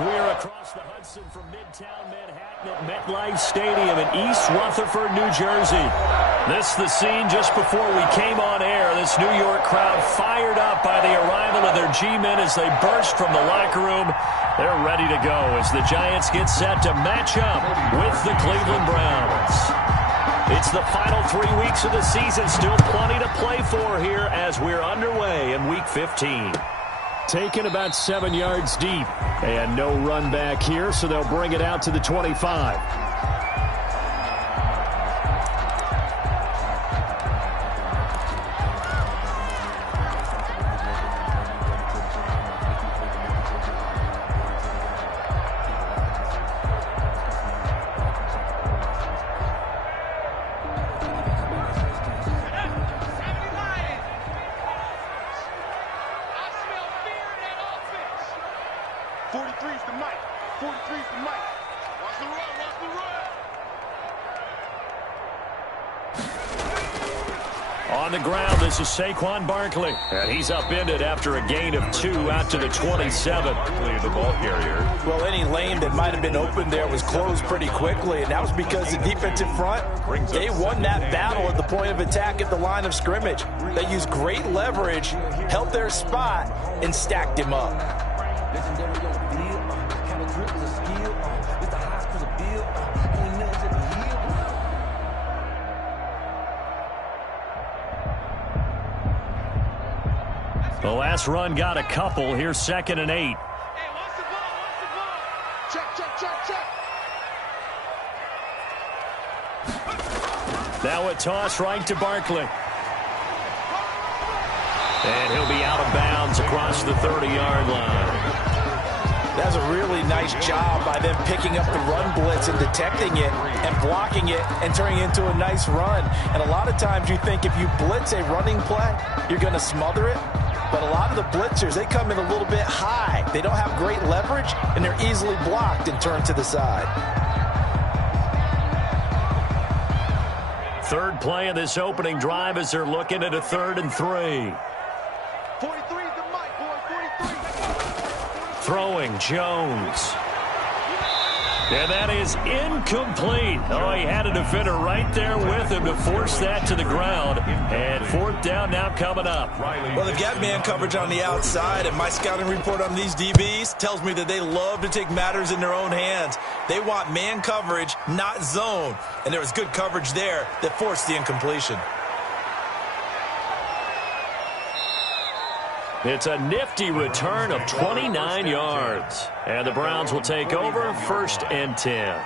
We're across the Hudson from Midtown Manhattan at MetLife Stadium in East Rutherford, New Jersey. This is the scene just before we came on air. This New York crowd fired up by the arrival of their G-men as they burst from the locker room. They're ready to go as the Giants get set to match up with the Cleveland Browns. It's the final 3 weeks of the season. Still plenty to play for here as we're underway in Week 15. Taken about 7 yards deep. And no run back here, so they'll bring it out to the 25. On the ground, this is Saquon Barkley. And he's upended after a gain of 2 out to the 27. The ball carrier. Well, any lane that might have been open there was closed pretty quickly, and that was because the defensive front, they won that battle at the point of attack at the line of scrimmage. They used great leverage, held their spot, and stacked him up. The last run got a couple. Here's 2nd and 8. Hey, watch the ball, watch the ball. Check. Now a toss right to Barkley. And he'll be out of bounds across the 30-yard line. That's a really nice job by them picking up the run blitz and detecting it and blocking it and turning it into a nice run. And a lot of times you think if you blitz a running play, you're going to smother it. But a lot of the blitzers, they come in a little bit high. They don't have great leverage, and they're easily blocked and turned to the side. Third play of this opening drive as they're looking at a 3rd and 3. 43 is the mic, boy, 43. Throwing Jones. And that is incomplete. Oh, he had a defender right there with him to force that to the ground. And 4th down now coming up. Well, they've got man coverage on the outside, and my scouting report on these DBs tells me that they love to take matters in their own hands. They want man coverage, not zone. And there was good coverage there that forced the incompletion. It's a nifty return of 29 yards. And the Browns will take over 1st and 10.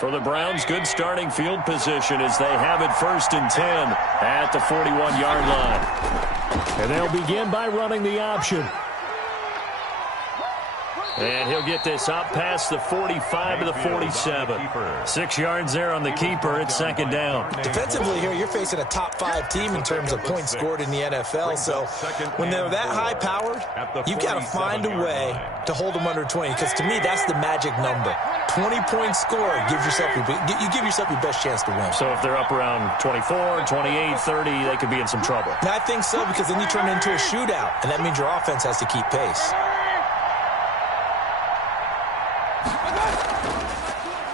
For the Browns, good starting field position as they have it 1st and 10 at the 41-yard line. And they'll begin by running the option. And he'll get this up past the 45 to the 47. 6 yards there on the keeper. It's 2nd down. Defensively here, you're facing a top-5 team in terms of points scored in the NFL. So when they're that high-powered, you've got to find a way to hold them under 20. Because to me, that's the magic number. 20 points scored gives yourself you give yourself your best chance to win. So if they're up around 24, 28, 30, they could be in some trouble. And I think so, because then you turn it into a shootout, and that means your offense has to keep pace.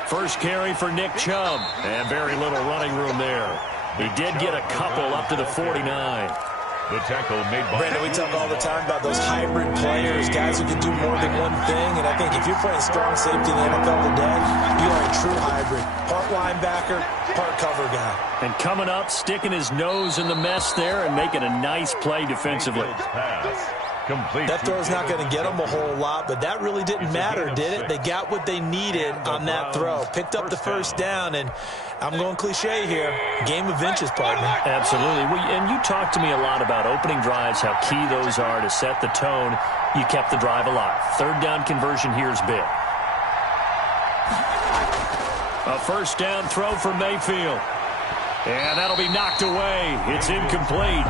First carry for Nick Chubb, and very little running room there. He did get a couple up to the 49. The tackle made by Brandon, we talk all the time about those hybrid players, guys who can do more than one thing. And I think if you're playing strong safety in the NFL today, you are a true hybrid. Part linebacker, part cover guy. And coming up, sticking his nose in the mess there and making a nice play defensively. That throw's not going to get them a whole lot, but that really didn't matter, did it? They got what they needed on that throw. Picked up the 1st down, and I'm going cliche here. Game of inches, partner. Absolutely. And you talked to me a lot about opening drives, how key those are to set the tone. You kept the drive alive. 3rd down conversion here is big. A 1st down throw for Mayfield. And that'll be knocked away. It's incomplete.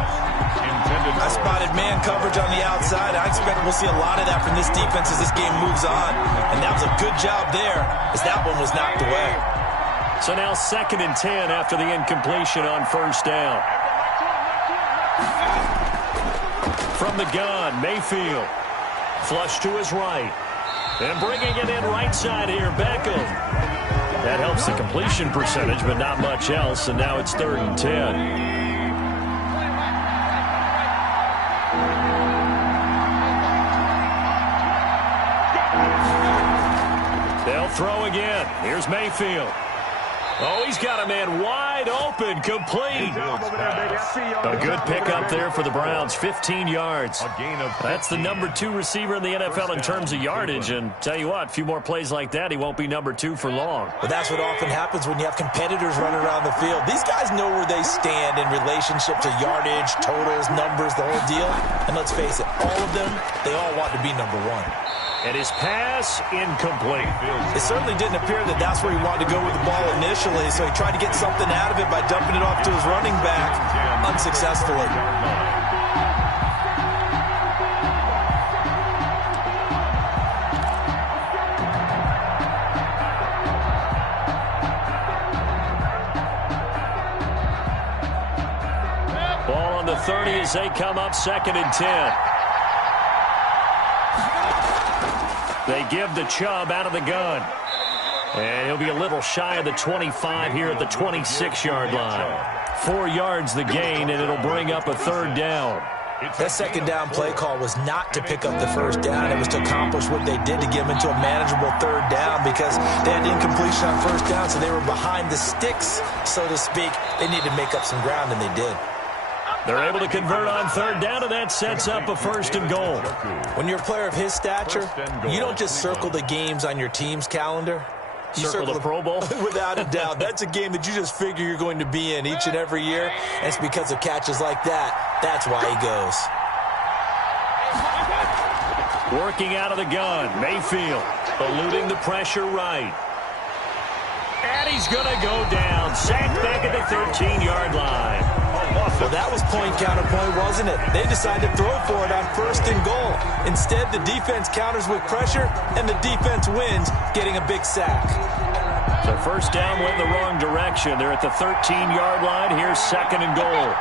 I spotted man coverage on the outside. I expect we'll see a lot of that from this defense as this game moves on. And that was a good job there as that one was knocked away. So now 2nd and 10 after the incompletion on first down. From the gun, Mayfield. Flush to his right. And bringing it in right side here, Beckham. That helps the completion percentage, but not much else, and now it's 3rd and 10. They'll throw again. Here's Mayfield. Oh, he's got a man wide open, complete. A good pickup there for the Browns, 15 yards. That's the number 2 receiver in the NFL in terms of yardage, and tell you what, a few more plays like that, he won't be number 2 for long. But that's what often happens when you have competitors running around the field. These guys know where they stand in relationship to yardage, totals, numbers, the whole deal. And let's face it, all of them, they all want to be number 1. And his pass incomplete. It certainly didn't appear that that's where he wanted to go with the ball initially, so he tried to get something out of it by dumping it off to his running back unsuccessfully. Ball on the 30 as they come up 2nd and 10. They give the Chubb out of the gun. And he'll be a little shy of the 25 here at the 26-yard line. 4 yards the gain, and it'll bring up a 3rd down. That 2nd down play call was not to pick up the 1st down. It was to accomplish what they did to get them into a manageable 3rd down because they had incompletion on 1st down, so they were behind the sticks, so to speak. They needed to make up some ground, and they did. They're able to convert on 3rd down, and that sets up a 1st and goal. When you're a player of his stature, you don't just circle the games on your team's calendar. You circle the Pro Bowl? Without a doubt. That's a game that you just figure you're going to be in each and every year, and it's because of catches like that. That's why he goes. Working out of the gun, Mayfield eluding the pressure right. And he's going to go down. Sacked back at the 13-yard line. Well, that was point counterpoint, wasn't it? They decided to throw for it on 1st and goal. Instead, the defense counters with pressure, and the defense wins, getting a big sack. So 1st down went in the wrong direction. They're at the 13-yard line. Here's 2nd and goal.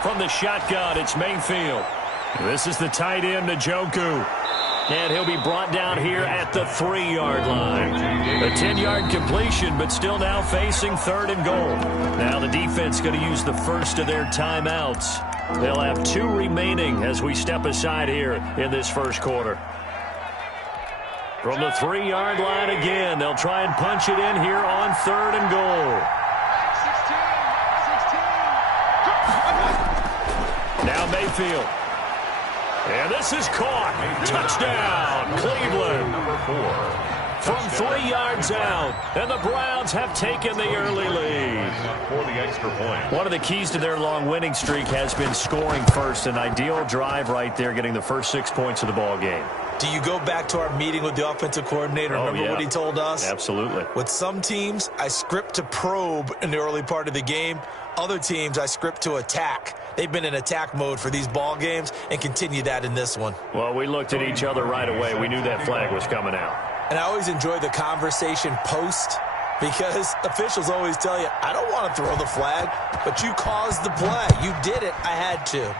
From the shotgun, it's Mayfield. This is the tight end, Njoku. And he'll be brought down here at the 3-yard line. A 10-yard completion, but still now facing 3rd and goal. Now the defense going to use the first of their timeouts. They'll have 2 remaining as we step aside here in this first quarter. From the 3-yard line again, they'll try and punch it in here on 3rd and goal. Now Mayfield. And this is caught. Touchdown, Cleveland. Number 4. From 3 yards out. And the Browns have taken the early lead. For the extra point. One of the keys to their long winning streak has been scoring first. An ideal drive right there, getting the first 6 points of the ball game. Do you go back to our meeting with the offensive coordinator? Remember what he told us? Absolutely. With some teams, I script to probe in the early part of the game. Other teams, I script to attack. They've been in attack mode for these ball games and continue that in this one. Well, we looked at each other right away. We knew that flag was coming out. And I always enjoy the conversation post because officials always tell you, I don't want to throw the flag, but you caused the play. You did it. I had to.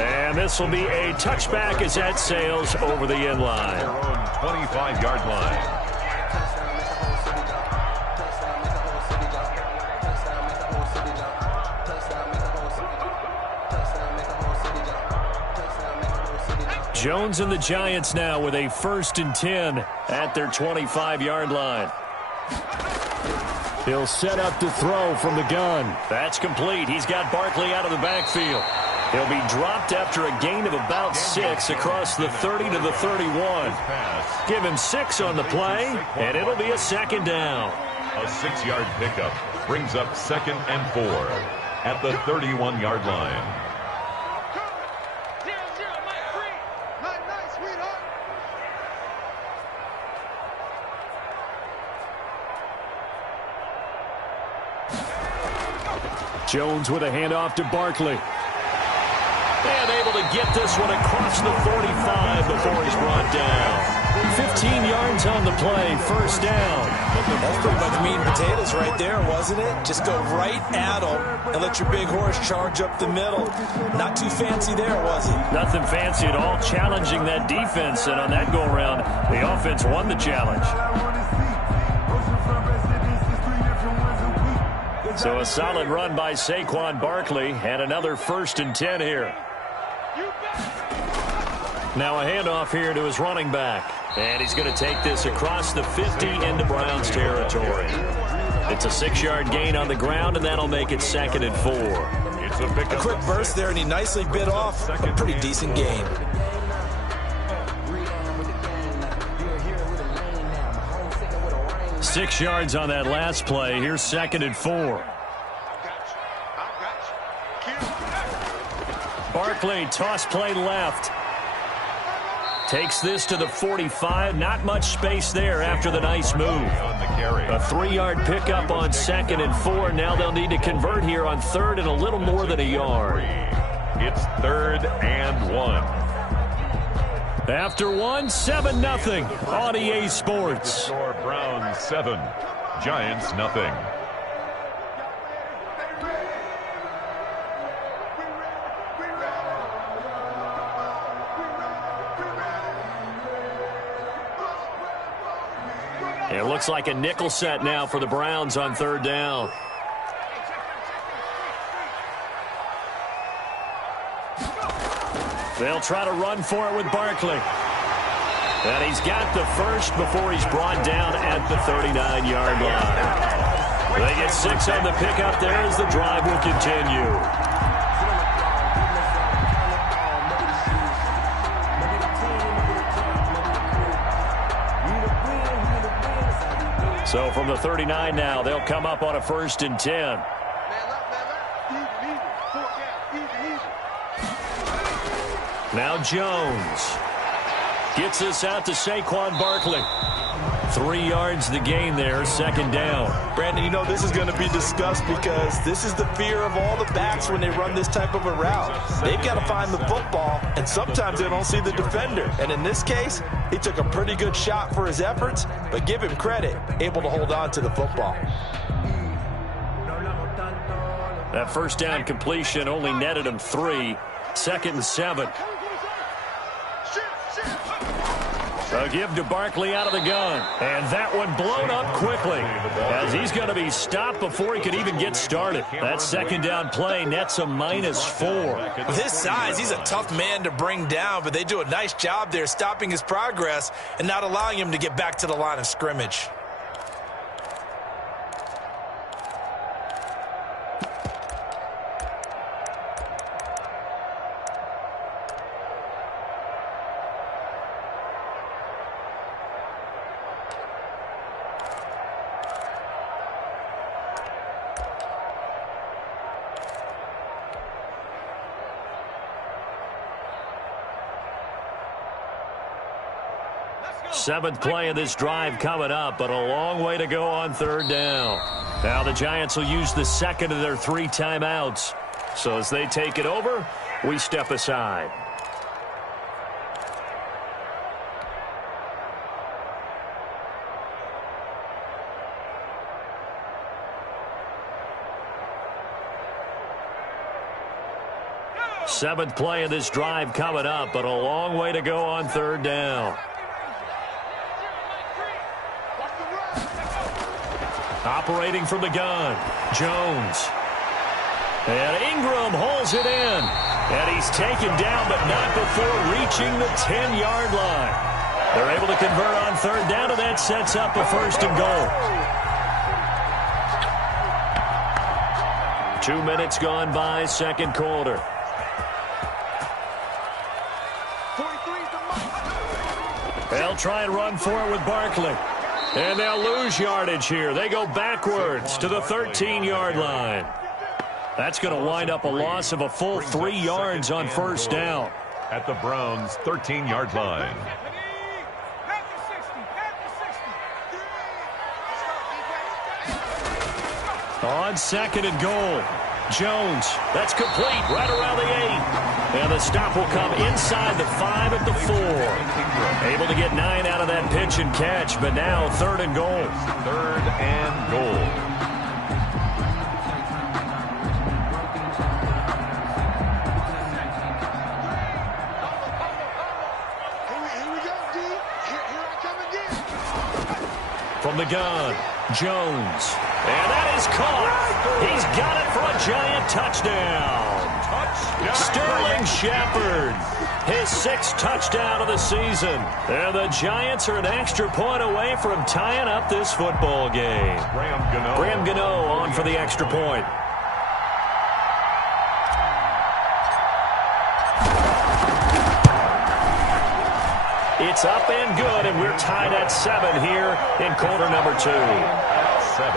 And this will be a touchback as that sails over the end line. Their own 25-yard line. Jones and the Giants now with a 1st and 10 at their 25-yard line. He'll set up to throw from the gun. That's complete. He's got Barkley out of the backfield. He'll be dropped after a gain of about 6 across the 30 to the 31. Give him 6 on the play, and it'll be a 2nd down. A 6-yard pickup brings up 2nd and 4 at the 31-yard line. Jones with a handoff to Barkley. And able to get this one across the 45 before he's brought down. 15 yards on the play, first down. That's pretty much meat and potatoes right there, wasn't it? Just go right at them and let your big horse charge up the middle. Not too fancy there, was it? Nothing fancy at all, challenging that defense. And on that go-around, the offense won the challenge. So a solid run by Saquon Barkley and another 1st and 10 here. Now a handoff here to his running back. And he's going to take this across the 50 into Browns territory. It's a 6-yard gain on the ground, and that'll make it 2nd and 4. It's a quick burst there, and he nicely bit off a pretty decent gain. Six yards on that last play. Here's 2nd and 4. Barkley, toss play left. Takes this to the 45. Not much space there after the nice move. A 3-yard pickup on 2nd and 4. Now they'll need to convert here on 3rd and a little more than a yard. It's 3rd and 1. After 1, 7-0 on EA Sports. Browns 7, Giants nothing. It looks like a nickel set now for the Browns on 3rd down. They'll try to run for it with Barkley. And he's got the first before he's brought down at the 39-yard line. They get 6 on the pickup there as the drive will continue. So from the 39 now, they'll come up on a 1st and 10. Now Jones gets this out to Saquon Barkley. 3 yards the gain there, 2nd down. Brandon, you know this is going to be discussed because this is the fear of all the backs when they run this type of a route. They've got to find the football, and sometimes they don't see the defender. And in this case, he took a pretty good shot for his efforts, but give him credit, able to hold on to the football. That 1st down completion only netted him 3. 2nd and 7. A give to Barkley out of the gun. And that one blown up quickly as he's going to be stopped before he could even get started. That 2nd down play nets a -4. With his size, he's a tough man to bring down, but they do a nice job there stopping his progress and not allowing him to get back to the line of scrimmage. Seventh play of this drive coming up, but a long way to go on 3rd down. Now the Giants will use the 2nd of their 3 timeouts. So as they take it over, we step aside. Seventh play of this drive coming up, but a long way to go on 3rd down. Operating from the gun, Jones. And Ingram holds it in. And he's taken down, but not before reaching the 10-yard line. They're able to convert on 3rd down, and that sets up a 1st and goal. 2 minutes gone by, 2nd quarter. They'll try and run for it with Barkley. And they'll lose yardage here. They go backwards to the 13-yard line. That's going to wind up a loss of a full 3 yards on 1st down. At the Browns' 13-yard line. On 2nd and goal. Jones, that's complete right around the 8. And the stop will come inside the 5 at the 4. Able to get 9 out of that pitch and catch, but now 3rd and goal. 3rd and goal. From the gun, Jones. And that is caught. He's got it for a giant touchdown. Sterling Shepard, his 6th touchdown of the season. And the Giants are an extra point away from tying up this football game. Graham Gano on for the extra point. It's up and good, and we're tied at 7 here in quarter number 2. 7.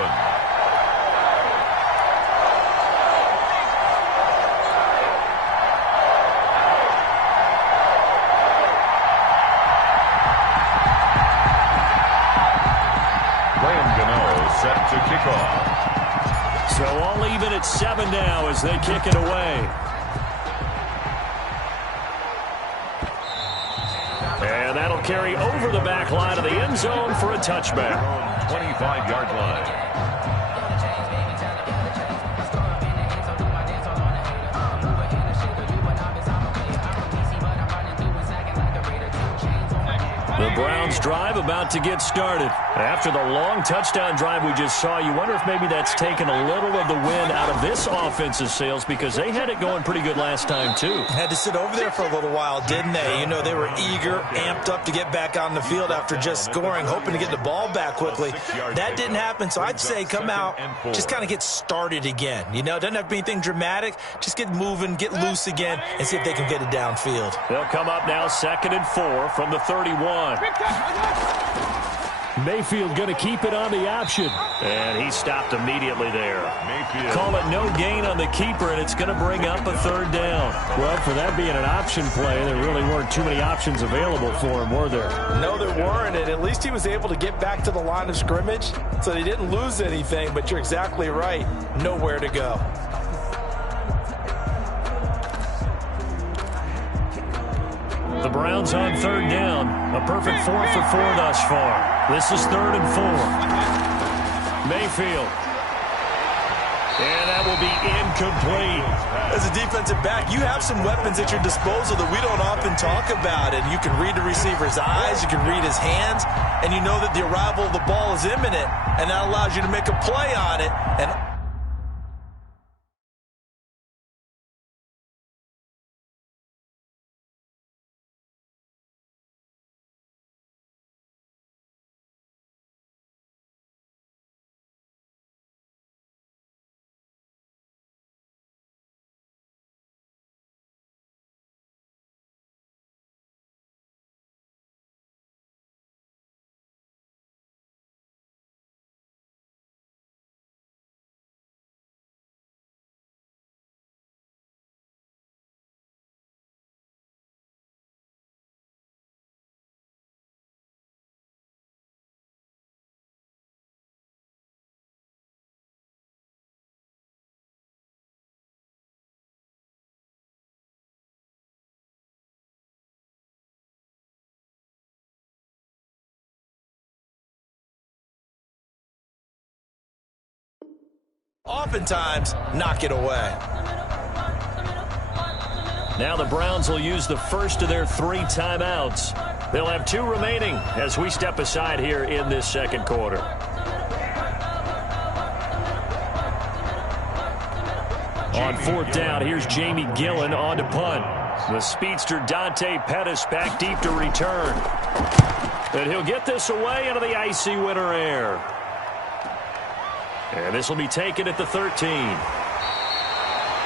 Graham Gano set to kick off. So all even at 7 now as they kick it away. And that'll carry over the back line of the end zone for a touchback. 25-yard line. The Browns drive about to get started. After the long touchdown drive we just saw, you wonder if maybe that's taken a little of the wind out of this offensive sails because they had it going pretty good last time too. Had to sit over there for a little while, didn't they? You know, they were eager, amped up to get back on the field after just scoring, hoping to get the ball back quickly. That didn't happen, so I'd say come out, just kind of get started again. You know, it doesn't have to be anything dramatic. Just get moving, get loose again, and see if they can get it downfield. They'll come up now 2nd and 4 from the 31. Mayfield going to keep it on the option. And he stopped immediately there. Mayfield. Call it no gain on the keeper, and it's going to bring up a 3rd down. Well, for that being an option play, there really weren't too many options available for him, were there? No, there weren't, and at least he was able to get back to the line of scrimmage, so they didn't lose anything, but you're exactly right. Nowhere to go. The Browns on 3rd down. A perfect 4 for 4 thus far. This is 3rd and 4. Mayfield. And that will be incomplete. As a defensive back, you have some weapons at your disposal that we don't often talk about. And you can read the receiver's eyes, you can read his hands, and you know that the arrival of the ball is imminent, and that allows you to make a play on it. And oftentimes knock it away. Now the Browns will use the first of their 3 timeouts. They'll have 2 remaining as we step aside here in this 2nd quarter. On 4th down, here's Jamie Gillen on to punt. The speedster Dante Pettis back deep to return. And he'll get this away into the icy winter air. And this will be taken at the 13.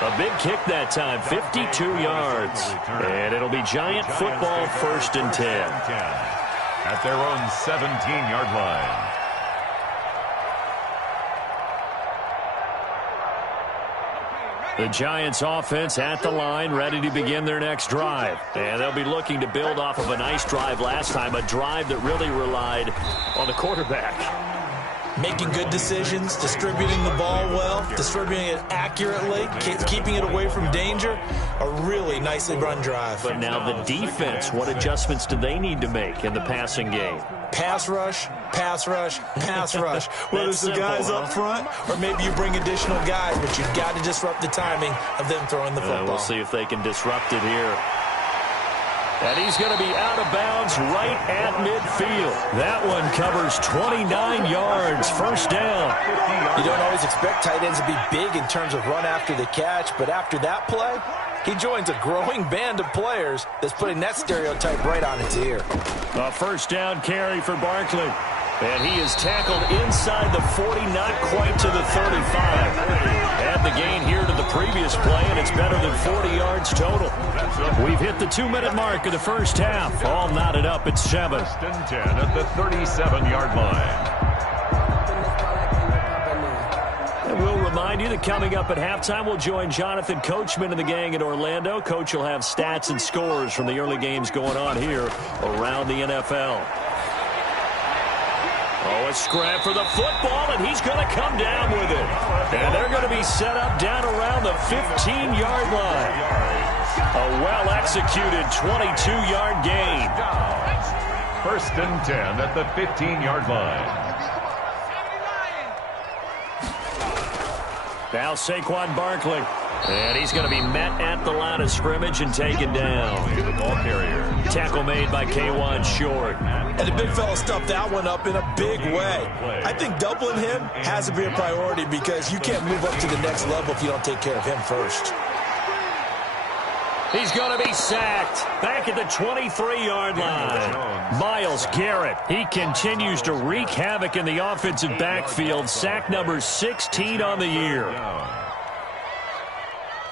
A big kick that time, 52 yards. And it'll be Giant football 1st and 10. At their own 17-yard line. The Giants offense at the line, ready to begin their next drive. And they'll be looking to build off of a nice drive last time, a drive that really relied on the quarterback. making good decisions, distributing the ball well, distributing it accurately, keeping it away from danger. A really nicely run drive. But now the defense, what adjustments do they need to make in the passing game? Pass rush, pass rush, pass rush. Whether it's the guys up front or maybe you bring additional guys, but you've got to disrupt the timing of them throwing the football. We'll see if they can disrupt it here. And he's going to be out of bounds right at midfield. That one covers 29 yards, first down. You don't always expect tight ends to be big in terms of run after the catch, but after that play, he joins a growing band of players that's putting that stereotype right on its ear. A first down carry for Barkley. And he is tackled inside the 40, not quite to the 35. Add the gain here to the previous play, and it's better than 40 yards total. We've hit the 2-minute mark of the first half. All knotted up at 7. First and 10 at the 37-yard line. And we'll remind you that coming up at halftime, we'll join Jonathan Coachman and the gang in Orlando. Coach will have stats and scores from the early games going on here around the NFL. Oh, a scrap for the football, and he's going to come down with it. And they're going to be set up down around the 15-yard line. A well-executed 22-yard gain. First and 10 at the 15-yard line. Now Saquon Barkley. And he's going to be met at the line of scrimmage and taken down. The ball carrier. Tackle made by K1 Short. And the big fella stuffed that one up in a big way. I think doubling him has to be a priority because you can't move up to the next level if you don't take care of him first. He's going to be sacked back at the 23-yard line. Myles Garrett, he continues to wreak havoc in the offensive backfield. Sack number 16 on the year.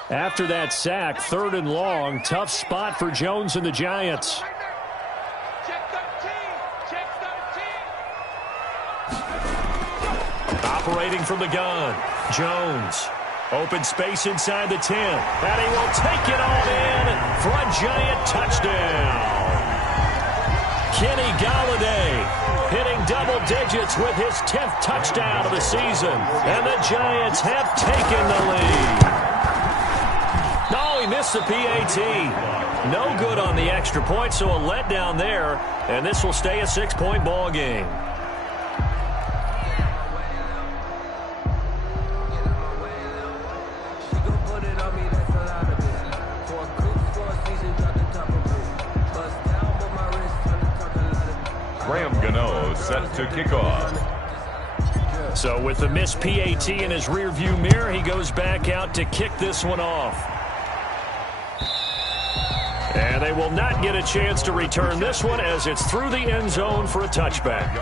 After that sack, 3rd and long, tough spot for Jones and the Giants. Check 13. Check 13. Operating from the gun, Jones. Open space inside the 10. And he will take it on in for a Giant touchdown. Kenny Golladay hitting double digits with his 10th touchdown of the season. And the Giants have taken the lead. No, he missed the PAT. No good on the extra point, so a letdown there. And this will stay a 6-point ball game. Set to kick off. So with the missed PAT in his rearview mirror, he goes back out to kick this one off. And they will not get a chance to return this one as it's through the end zone for a touchback.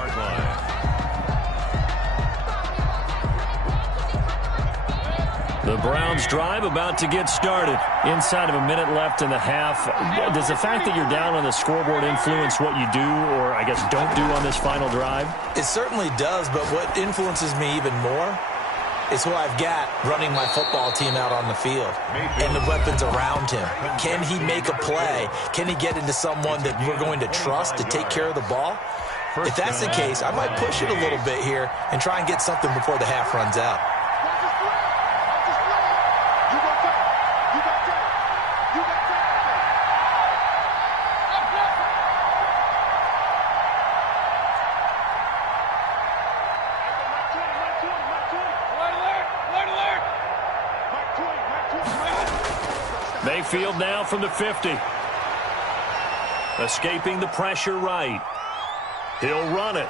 The Browns drive about to get started. Inside of a minute left in the half. Does the fact that you're down on the scoreboard influence what you do or, I guess, don't do on this final drive? It certainly does, but what influences me even more is who I've got running my football team out on the field and the weapons around him. Can he make a play? Can he get into someone that we're going to trust to take care of the ball? If that's the case, I might push it a little bit here and try and get something before the half runs out. Mayfield now from the 50. Escaping the pressure right. He'll run it.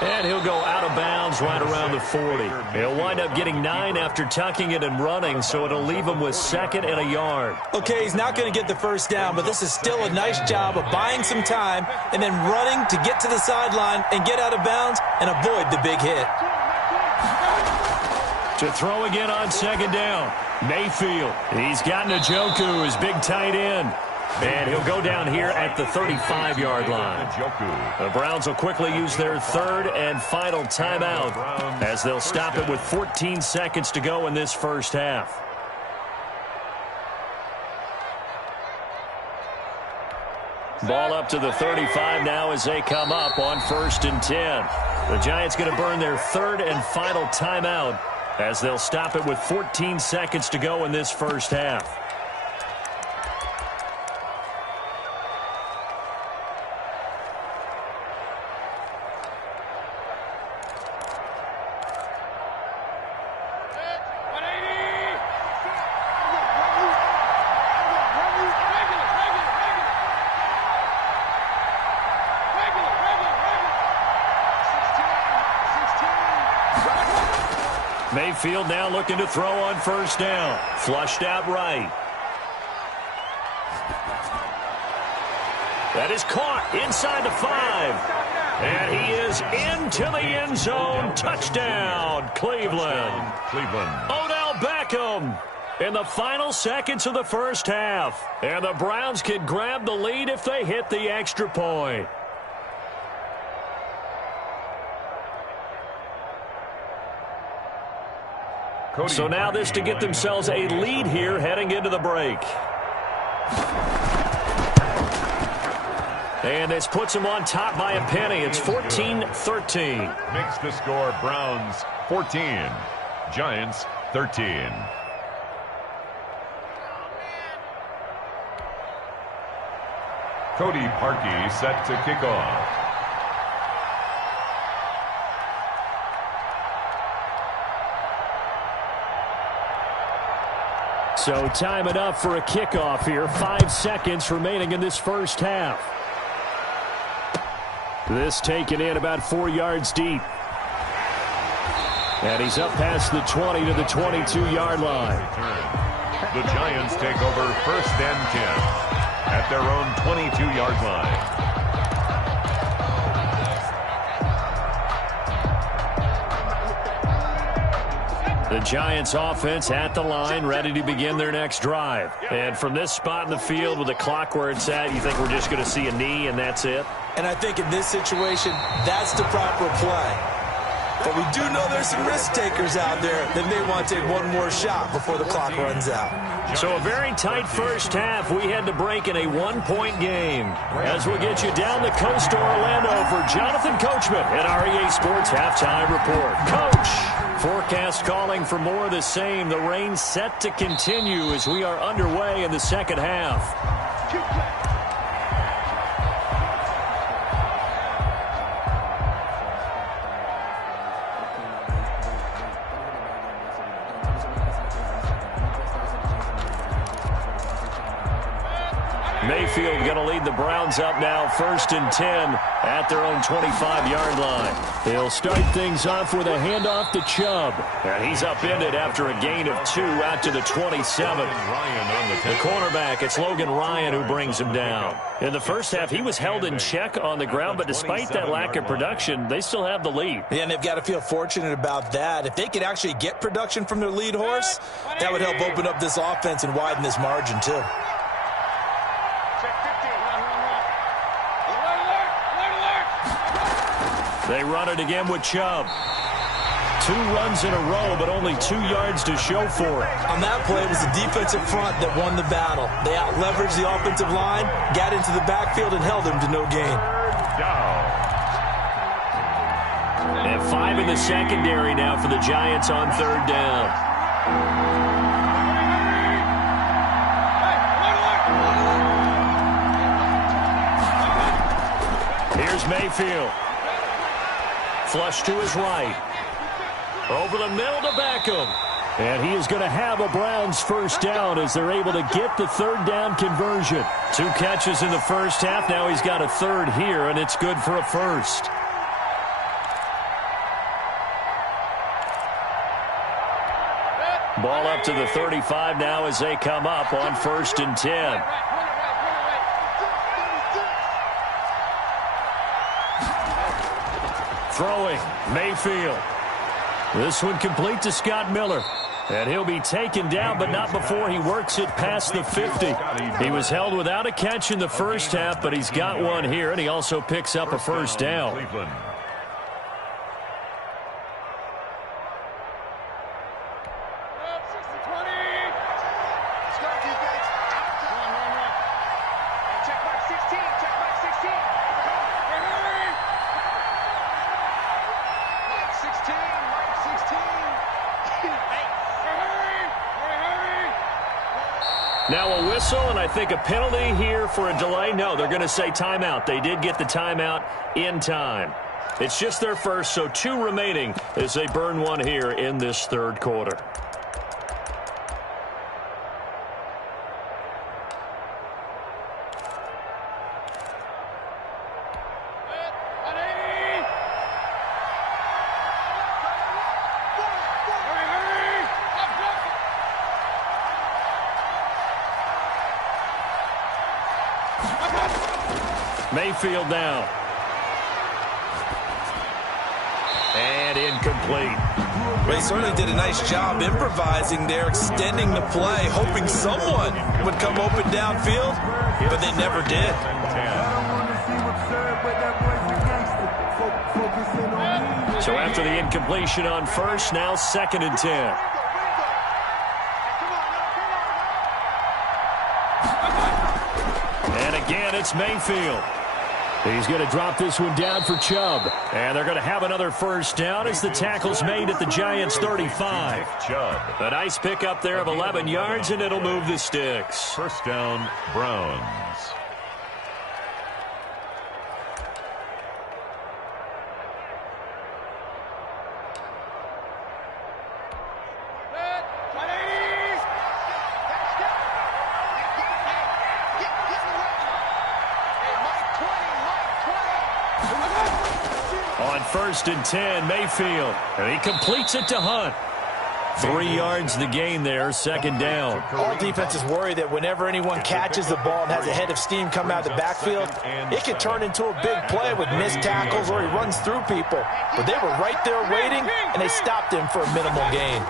And he'll go out of bounds right around the 40. He'll wind up getting 9 after tucking it and running, so it'll leave him with 2nd and a yard. Okay, he's not going to get the first down, but this is still a nice job of buying some time and then running to get to the sideline and get out of bounds and avoid the big hit. To throw again on 2nd down. Mayfield. He's got Njoku, his big tight end. And he'll go down here at the 35-yard line. The Browns will quickly use their 3rd and final timeout as they'll stop it with 14 seconds to go in this first half. Ball up to the 35 now as they come up on 1st and 10. The Giants going to burn their 3rd and final timeout as they'll stop it with 14 seconds to go in this first half. Mayfield now looking to throw on 1st down. Flushed out right. That is caught inside the 5. And he is into the end zone. Touchdown, Cleveland. Odell Beckham in the final seconds of the first half. And the Browns can grab the lead if they hit the extra point. So now this to get themselves a lead here heading into the break. And this puts them on top by a penny. It's 14-13. Makes the score Browns 14, Giants 13. Cody Parkey set to kick off. So time enough for a kickoff here. 5 seconds remaining in this first half. This taken in about 4 yards deep. And he's up past the 20 to the 22-yard line. The Giants take over 1st and 10 at their own 22-yard line. The Giants offense at the line, ready to begin their next drive. And from this spot in the field with the clock where it's at, you think we're just going to see a knee and that's it? And I think in this situation, that's the proper play. But we do know there's some risk takers out there that may want to take one more shot before the clock runs out. So a very tight first half. We had to break in a 1-point game. As we'll get you down the coast to Orlando for Jonathan Coachman at our EA Sports Halftime Report. Coach, forecast calling for more of the same. The rain set to continue as we are underway in the second half. Mayfield going to lead the Browns up now, 1st and 10 at their own 25-yard line. They'll start things off with a handoff to Chubb. And he's upended after a gain of 2 out to the 27. The cornerback, it's Logan Ryan who brings him down. In the first half, he was held in check on the ground, but despite that lack of production, they still have the lead. Yeah, and they've got to feel fortunate about that. If they could actually get production from their lead horse, that would help open up this offense and widen this margin, too. They run it again with Chubb. 2 runs in a row, but only 2 yards to show for it. On that play, it was the defensive front that won the battle. They out-leveraged the offensive line, got into the backfield, and held him to no gain. And 5 in the secondary now for the Giants on 3rd down. Here's Mayfield. Flush to his right. Over the middle to Beckham. And he is going to have a Browns 1st down as they're able to get the 3rd down conversion. 2 catches in the first half. Now he's got a 3rd here, and it's good for a 1st. Ball up to the 35 now as they come up on 1st and 10. Throwing, Mayfield. This one complete to Scott Miller. And he'll be taken down, but not before he works it past the 50. He was held without a catch in the first half, but he's got one here, and he also picks up a 1st down. Check back 16. Check Now a whistle, and I think a penalty here for a delay. No, they're going to say timeout. They did get the timeout in time. It's just their first, so 2 remaining as they burn one here in this third quarter. Mayfield now. And incomplete. They certainly did a nice job improvising there, extending the play, hoping someone would come open downfield, but they never did. So after the incompletion on first, now 2nd and 10. And again, it's Mayfield. He's going to drop this one down for Chubb. And they're going to have another first down as the tackle's made at the Giants' 35. A nice pickup there of 11 yards, and it'll move the sticks. First down, Browns. On 1st and 10, Mayfield. And he completes it to Hunt. 3 yards the gain there, 2nd down. All defenses worry that whenever anyone catches the ball and has a head of steam come out of the backfield, it can turn into a big play with missed tackles or he runs through people. But they were right there waiting, and they stopped him for a minimal gain.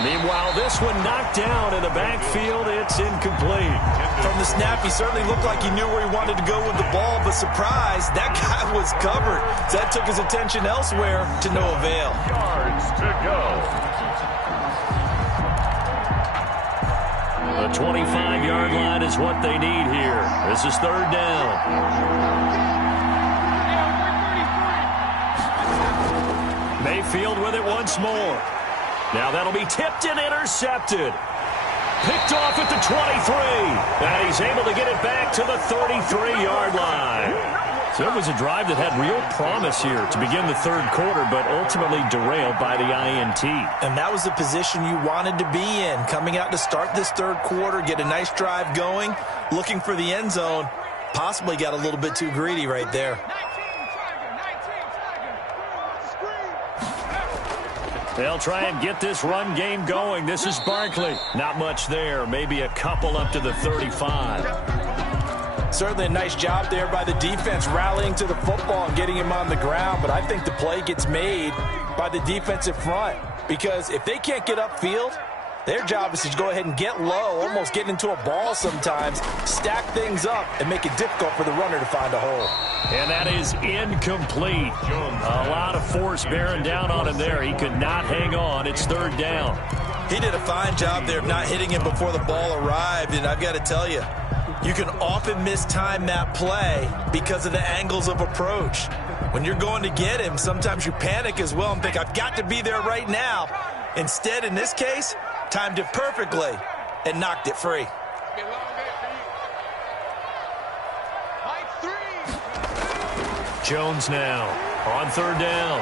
Meanwhile, this one knocked down in the backfield. It's incomplete. From the snap, he certainly looked like he knew where he wanted to go with the ball, but surprise, that guy was covered. So that took his attention elsewhere to no avail. Yards to go. The 25-yard line is what they need here. This is 3rd down. Mayfield with it once more. Now that'll be tipped and intercepted. Picked off at the 23. And he's able to get it back to the 33-yard line. So it was a drive that had real promise here to begin the third quarter, but ultimately derailed by the INT. And that was the position you wanted to be in. Coming out to start this third quarter, get a nice drive going, looking for the end zone. Possibly got a little bit too greedy right there. They'll try and get this run game going. This is Barkley. Not much there. Maybe a couple up to the 35. Certainly a nice job there by the defense rallying to the football and getting him on the ground. But I think the play gets made by the defensive front. Because if they can't get upfield, their job is to go ahead and get low, almost get into a ball sometimes, stack things up, and make it difficult for the runner to find a hole. And that is incomplete. A lot of force bearing down on him there. He could not hang on. It's 3rd down. He did a fine job there of not hitting him before the ball arrived, and I've got to tell you, you can often mistime that play because of the angles of approach. When you're going to get him, sometimes you panic as well and think, I've got to be there right now. Instead, in this case, timed it perfectly and knocked it free. Jones now on 3rd down.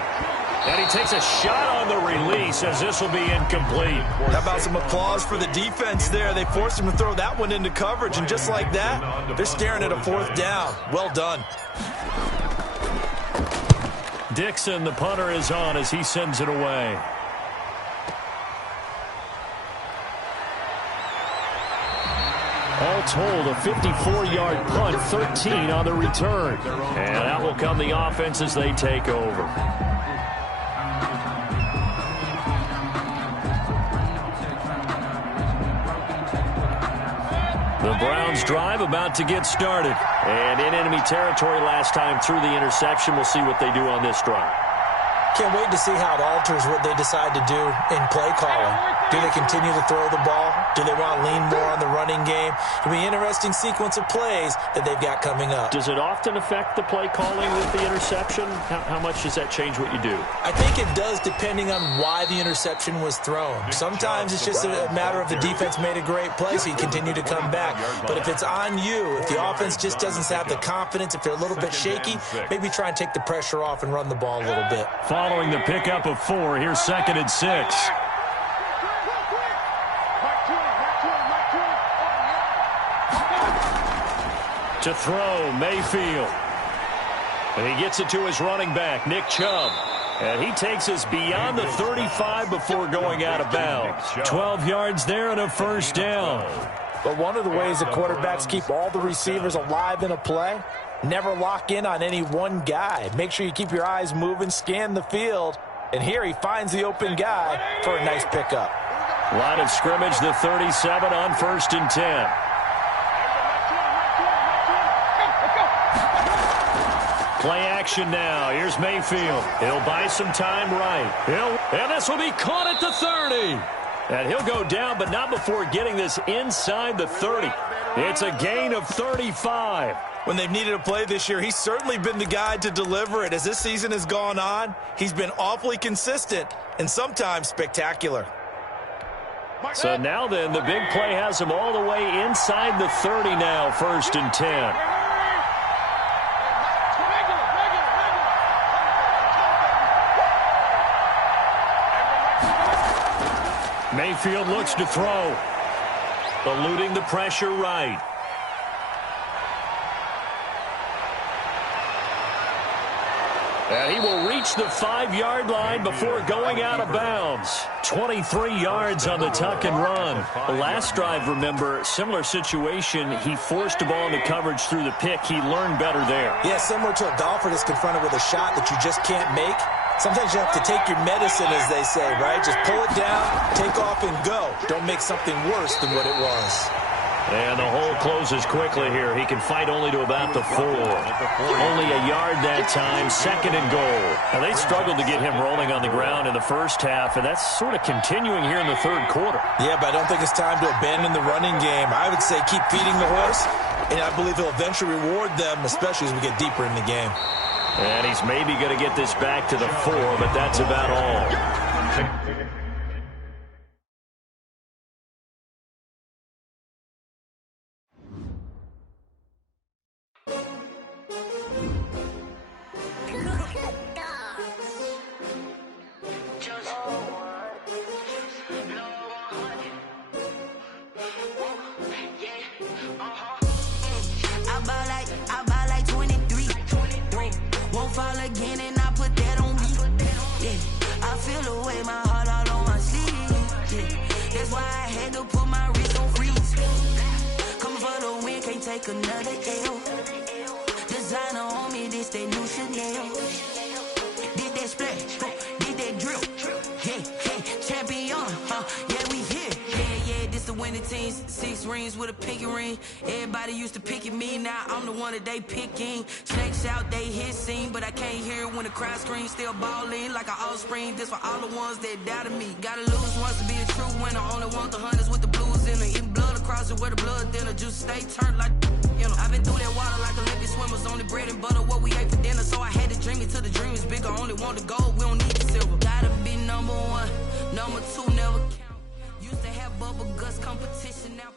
And he takes a shot on the release as this will be incomplete. How about some applause for the defense there? They forced him to throw that one into coverage, and just like that, they're staring at a 4th down. Well done. Dixon, the punter, is on as he sends it away. All told, a 54-yard punt, 13 on the return. And out will come the offense as they take over. The Browns drive about to get started. And in enemy territory last time through the interception. We'll see what they do on this drive. Can't wait to see how it alters what they decide to do in play calling. Do they continue to throw the ball? Do they want to lean more on the running game? It'll be an interesting sequence of plays that they've got coming up. Does it often affect the play calling with the interception? How much does that change what you do? I think it does, depending on why the interception was thrown. Sometimes it's just a matter of the defense made a great play, so you continue to come back. But if it's on you, if the offense just doesn't have the confidence, if they're a little bit shaky, maybe try and take the pressure off and run the ball a little bit. Following the pickup of 4, here's 2nd and 6. To throw, Mayfield. And he gets it to his running back, Nick Chubb. And he takes us beyond the 35 before going out of bounds. 12 yards there and a first down. But one of the ways the quarterbacks keep all the receivers alive in a play, never lock in on any one guy. Make sure you keep your eyes moving, scan the field. And here he finds the open guy for a nice pickup. Line of scrimmage, the 37 on 1st and 10. Play action now. Here's Mayfield. He'll buy some time right. And this will be caught at the 30. And he'll go down, but not before getting this inside the 30. It's a gain of 35. When they've needed a play this year, he's certainly been the guy to deliver it. As this season has gone on, he's been awfully consistent and sometimes spectacular. So now then, the big play has him all the way inside the 30 now, 1st and 10. Mayfield looks to throw. Eluding the pressure right. And he will reach the 5-yard line before going out of bounds. 23 yards on the tuck and run. The last drive, remember, similar situation. He forced the ball into coverage through the pick. He learned better there. Yeah, similar to a golfer that's confronted with a shot that you just can't make. Sometimes you have to take your medicine, as they say, right? Just pull it down, take off, and go. Don't make something worse than what it was. And the hole closes quickly here. He can fight only to about the 4. Only a yard that time, 2nd and goal. Now, they struggled to get him rolling on the ground in the first half, and that's sort of continuing here in the 3rd quarter. Yeah, but I don't think it's time to abandon the running game. I would say keep feeding the horse, and I believe he'll eventually reward them, especially as we get deeper in the game. And he's maybe going to get this back to the 4, but that's about all. Another L. Designer on me, this that new Chanel. Did that splash, did that drill. Yeah, champion, yeah, we here. Yeah, this the winning team. 6 rings with a pinky ring. Everybody used to pick at me, now I'm the one that they picking. Snakes out, they hit scene, but I can't hear it when the crowd screams. Still ballin' like an offspring. This for all the ones that doubted me. Gotta lose once to be a true winner. Only want the hunters with the blues in it. Eating blood across it where the blood thinner. Juice stay turned like, you know. I've been through that water like Olympic swimmers. Only bread and butter what we ate for dinner. So I had to dream it till the dream is bigger. Only want the gold, we don't need the silver. Gotta be number 1, number 2 never count. Used to have bubble guts competition, now